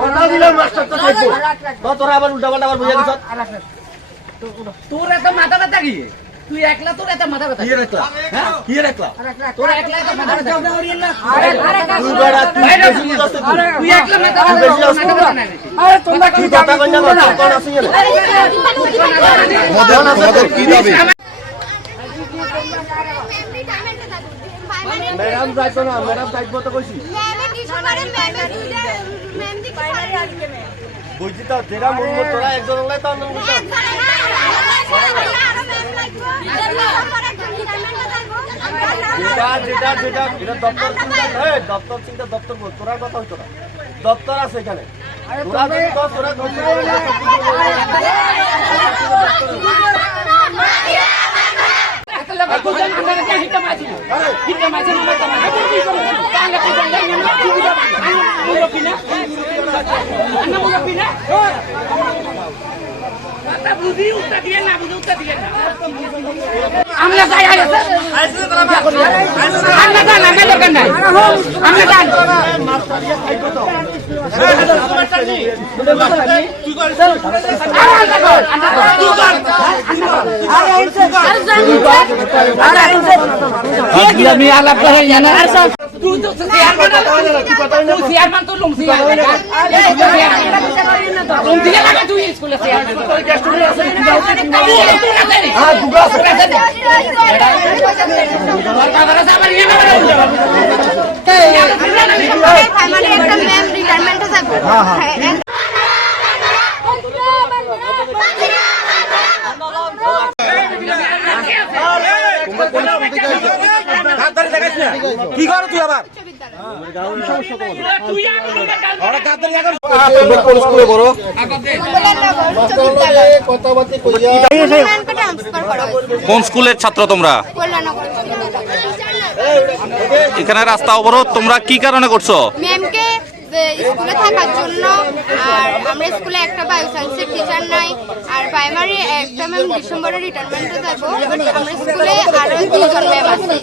কথা দিলাম মাস্টার তো থাকবো তো তোরা আবার উল্টাপাল্টা আবার বুঝে দিছ তোর এত মাথা ব্যথা কি তুই একলা তোর এত মাথা ব্যথা কি রাখলা হ্যাঁ কি রাখলা তোর একলা এত মাথা ব্যথা তুই বড় তুই বেশি বুঝছ তুই একলা মাথা ব্যথা আরে তোমরা কি কথা কই না কোন আছে মদত কি দাবি? ম্যাডাম যাইতো না ম্যাডাম যাইবো তো কইছি বুঝছি তো যেটা মন মত তোরা একজন হলে তো অন্য যেটা এটা দপ্তর চিন্তা দপ্তর চিন্তা দপ্তর বল তোরা কথা হইতো না দপ্তর আছে এখানে তোরা যদি তোরা আমরা যাই আমরা যান আমরা দরকার নাই আমরা যান আমি আলাপ করে জানা তুই তো চেয়ারম্যান তো লুমসি লুমসি লাগা তুই স্কুলে কি করো তুই আবার কোন স্কুলের ছাত্র তোমরা? এখানে রাস্তা অবরোধ তোমরা কি কারণে করছো? ম্যামকে স্কুলে থাকার জন্য। আর আমরা স্কুলে একটা বায়ো সায়েন্সের টিচার নাই। আর প্রাইমারি একটা ম্যাম ডিসেম্বরে রিটায়ারমেন্টে যাবো। আমরা স্কুলে আরো 2জন ম্যাম আছে,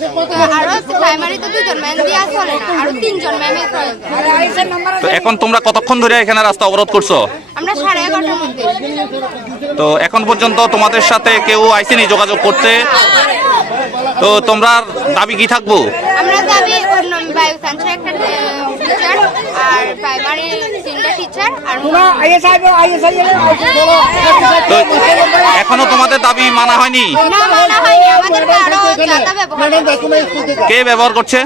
আরো প্রাইমারিতে 2জন ম্যাম দিয়ে চলে না, আরো 3জন ম্যামের প্রয়োজন। তো এখন তোমরা কতক্ষণ ধরে এখানে রাস্তা অবরোধ করছো? আমরা 11:30টার মধ্যে। তো এখন পর্যন্ত তোমাদের সাথে কেউ আইসেনি যোগাযোগ করতে? তো তোমরা দাবি কি থাকবো? আমরা দাবি বায়ো সায়েন্সের একটা টিচার আর প্রাইমারি 3টা টিচার আর তো এখনো তোমাদের দাবি মানা হয়নি? না মানা হয়নি। আমাদের আরো যাতা ব্যবহার কে ব্যবহার করছে?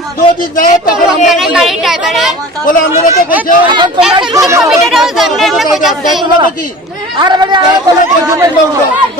গাড়ি ড্রাইভারে বলে আমরা তো কইছে এখন কমিটিরাও জানেন না কইতাছে।